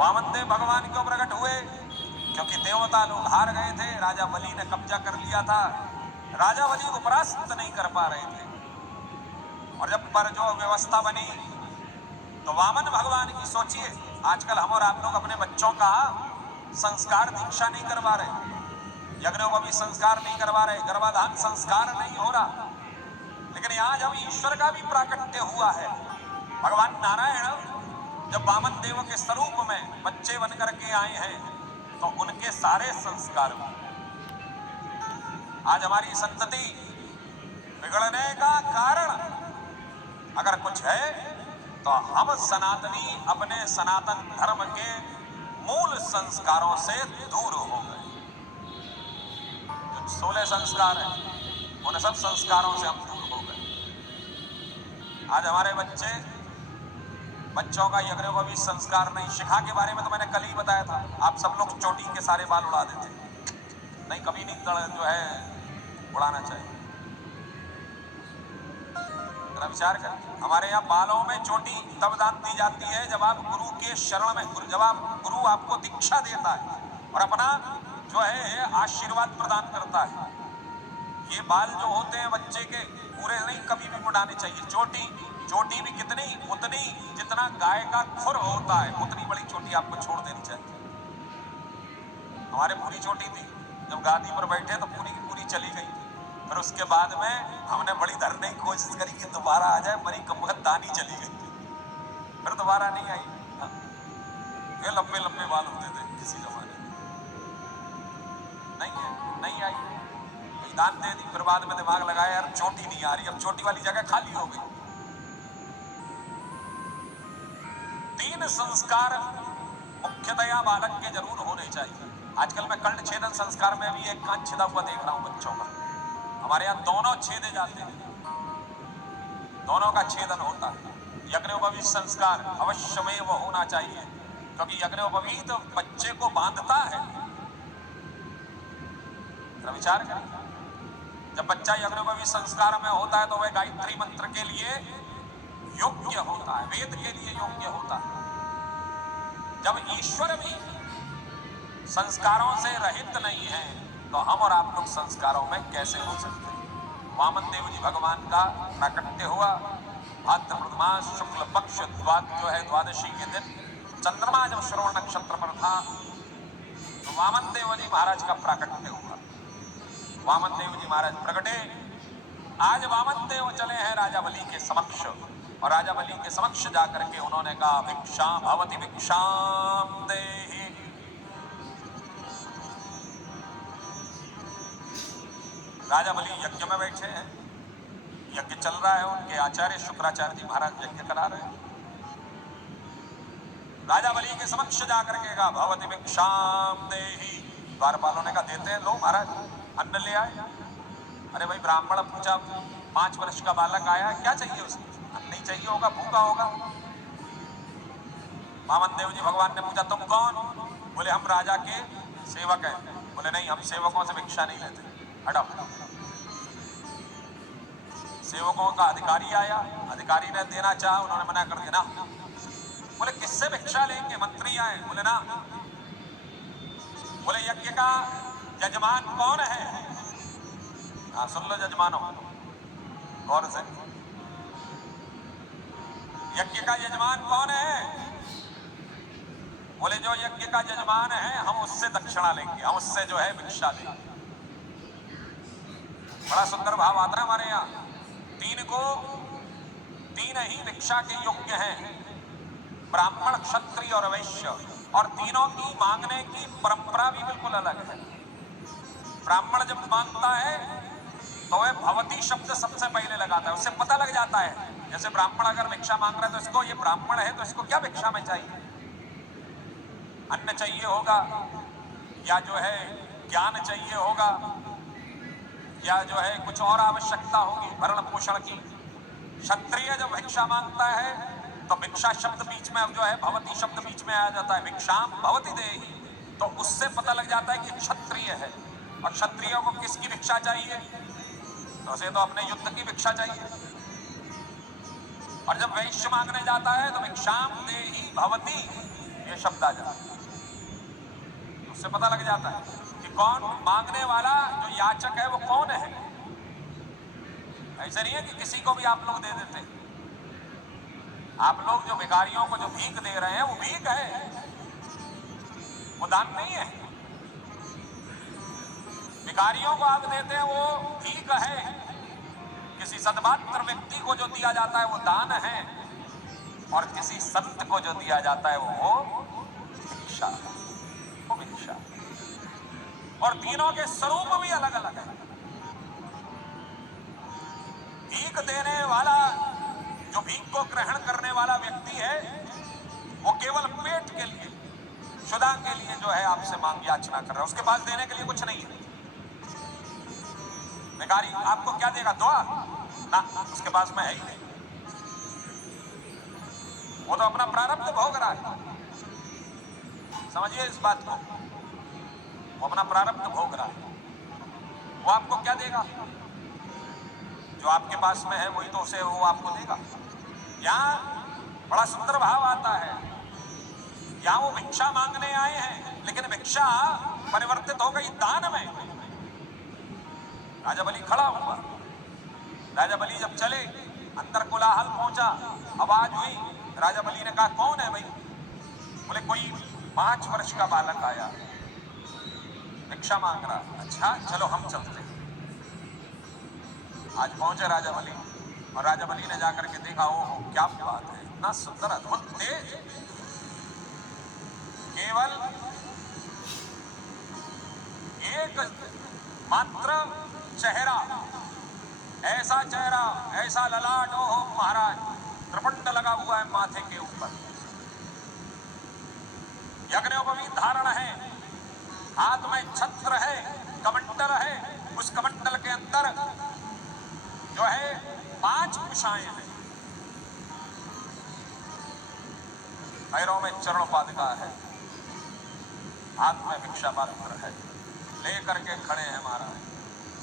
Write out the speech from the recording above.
वामन देव भगवान क्यों प्रकट हुए? क्योंकि देवता लोग हार गए थे, राजा बलि ने कब्जा कर लिया था, राजा बलि को परास्त नहीं कर पा रहे थे। और जब पर जो व्यवस्था बनी तो वामन भगवान की सोचिए, आजकल हम और आप लोग अपने बच्चों का संस्कार दीक्षा नहीं करवा रहे, यज्ञोपवीत संस्कार नहीं करवा रहे, गर्भाधान संस्कार नहीं हो रहा। लेकिन यहाँ जब ईश्वर का भी प्राकट्य हुआ है, भगवान नारायण जब वामन देव के स्वरूप में बच्चे बन करके आए हैं, तो उनके सारे संस्कार आज हमारी संतति बिगड़ने का कारण अगर कुछ है तो हम सनातनी अपने सनातन धर्म के मूल संस्कारों से दूर हो गए। जो 16 संस्कार हैं उन सब संस्कारों से हम दूर हो गए। आज हमारे बच्चों का यज्ञोपवीत संस्कार नहीं। शिखा के बारे में तो मैंने कल ही बताया था, आप सब लोग चोटी के सारे बाल उड़ा देते, नहीं कभी नहीं जो है उड़ाना चाहिए। विचार कर, हमारे यहाँ बालों में चोटी तब दी जाती है जब आप गुरु के शरण में, जब आप गुरु आपको दीक्षा देता है और अपना जो है आशीर्वाद प्रदान करता है। ये बाल जो होते हैं बच्चे के पूरे नहीं कभी भी मुड़ाने चाहिए। चोटी भी कितनी, उतनी जितना गाय का खुर होता है उतनी बड़ी चोटी आपको छोड़ देनी चाहिए। हमारे पूरी चोटी थी, जब गादी पर बैठे तो पूरी की पूरी चली गई। फिर उसके बाद में हमने बड़ी धरने की कोशिश करी कि दोबारा आ जाए, बड़ी कमबख्त दानी चली गई, फिर दोबारा नहीं आई। ये लंबे लंबे बाल होते थे किसी जमाने में, नहीं आई, दान दे दी। फिर बाद में दिमाग लगाया यार चोटी नहीं आ रही, अब चोटी वाली जगह खाली हो गई। 3 संस्कार मुख्यतया बालक के जरूर होने चाहिए। आजकल मैं कर्ण छेदन संस्कार में भी एक कान छिदा हुआ देख रहा हूं बच्चों का। हमारे यहाँ दोनों छेदे जाते हैं, दोनों का छेदन होता है। यज्ञोपवीत संस्कार अवश्य में वो होना चाहिए, क्योंकि यज्ञोपवीत बच्चे को बांधता है। विचार करें, जब बच्चा यज्ञोपवीत संस्कार में होता है तो वह गायत्री मंत्र के लिए योग्य होता है, वेद के लिए योग्य होता है। जब ईश्वर भी संस्कारों से रहित नहीं है तो हम और आप लोग संस्कारों में कैसे हो सकते हैं? वामन देव जी भगवान का प्राकट्य हुआ भाद्र मास शुक्ल पक्ष जो है द्वादशी के दिन, चंद्रमा जब श्रवण नक्षत्र पर था तो वामन देव जी महाराज का प्राकट्य हुआ। वामन देव जी महाराज प्रकटे। आज वामन देव चले हैं राजा बलि के समक्ष, और राजा बलि के समक्ष जाकर के उन्होंने कहा भिक्षा भवति भिक्षाम देहि। राजा बलि यज्ञ में बैठे हैं, यज्ञ चल रहा है, उनके आचार्य शुक्राचार्य जी महाराज यज्ञ करा रहे हैं। राजा बलि के समक्ष जाकर के कहा भवति भिक्षाम देहि। द्वारपालों ने कहा देते हैं, लो महाराज अन्न ले आए। अरे भाई ब्राह्मण पूछा, 5 वर्ष का बालक आया, क्या चाहिए उसे? अन्न नहीं चाहिए होगा, भूखा होगा। वामन देव जी भगवान ने पूछा तुम कौन? बोले हम राजा के सेवक हैं। बोले नहीं, हम सेवकों से भिक्षा नहीं लेते, हटाओ। सेवकों का अधिकारी आया, अधिकारी ने देना चाहा, उन्होंने मना कर दिया ना। बोले किससे भिक्षा लेंगे? मंत्री आए। बोले ना। बोले यज्ञ का यजमान कौन है? हाँ सुन लो जजमानों गौर से, यज्ञ का यजमान कौन है? बोले जो यज्ञ का यजमान है हम उससे दक्षिणा लेंगे, हम उससे जो है भिक्षा लेंगे। बड़ा सुंदर भाव आता है हमारे यहाँ। 3 ही भिक्षा के योग्य हैं, ब्राह्मण क्षत्रिय और वैश्य, और तीनों की मांगने की परंपरा भी बिल्कुल अलग है। ब्राह्मण जब मांगता है तो वह भवती शब्द सबसे पहले लगाता है, उससे पता लग जाता है। जैसे ब्राह्मण अगर भिक्षा मांग रहा है तो इसको, ये ब्राह्मण है तो इसको क्या भिक्षा में चाहिए? अन्न चाहिए होगा, या जो है ज्ञान चाहिए होगा, या जो है कुछ और आवश्यकता होगी भरण पोषण की। क्षत्रिय जब भिक्षा मांगता है तो भिक्षा शब्द बीच में जो है भवती शब्द बीच में आ जाता है, भिक्षाम भवती देहि, तो उससे पता लग जाता है कि क्षत्रिय है। और क्षत्रियों को किसकी भिक्षा चाहिए? तो उसे तो अपने युद्ध की भिक्षा चाहिए। और जब वैश्य मांगने जाता है तो भिक्षाम देहि भवती, ये शब्द आ जाता है, उससे पता लग जाता है कि कौन मांगने वाला, जो याचक है वो कौन है। ऐसा नहीं है कि किसी को भी आप लोग दे देते। आप लोग जो भिखारियों को जो भीख दे रहे हैं वो भीख है, वो दान नहीं है। भिखारियों को आप देते हैं वो भीख है। किसी सद्भावनात्मक व्यक्ति को जो दिया जाता है वो दान है, और किसी संत को जो दिया जाता है वो भिक्षा है, वो भिक्षा। और तीनों के स्वरूप भी अलग अलग है। भीख देने वाला, जो भीख को ग्रहण करने वाला व्यक्ति है, वो केवल पेट के लिए, शुदा के लिए जो है आपसे मांग याचना कर रहा है, उसके पास देने के लिए कुछ नहीं है। भिखारी आपको क्या देगा? दुआ ना, उसके पास में है ही नहीं। वो तो अपना प्रारब्ध भोग रहा है, समझिए इस बात को। वो अपना प्रारब्ध भोग रहा है, वो आपको क्या देगा? जो आपके पास में है वही तो उसे वो आपको देगा। यहाँ बड़ा सुंदर भाव आता है, यहाँ वो भिक्षा मांगने आए हैं, लेकिन भिक्षा परिवर्तित हो गई दान में। राजा बलि खड़ा हुआ, राजा बलि जब चले, अंदर कोलाहल पहुंचा, आवाज हुई। राजा बलि ने कहा कौन है भाई? बोले कोई 5 वर्ष का बालक आया, भिक्षा मांग रहा। अच्छा चलो हम चलते। आज पहुंचे राजा बलि, और राजा बलि ने जाकर के देखा, ओहो क्या बात है, इतना सुंदर अद्भुत तेज, केवल एक मात्र चेहरा, ऐसा चेहरा, ऐसा ललाट, ओहो महाराज, त्रिपुंड लगा हुआ है माथे के ऊपर, यज्ञोपवीत धारण है, हाथ में छत्र है, कमंडल है, उस कमंडल के अंदर जो है 5 कुशाएं हैं, पैरों में चरण पादुका है, हाथ में भिक्षा पात्र है, लेकर के खड़े हैं महाराज।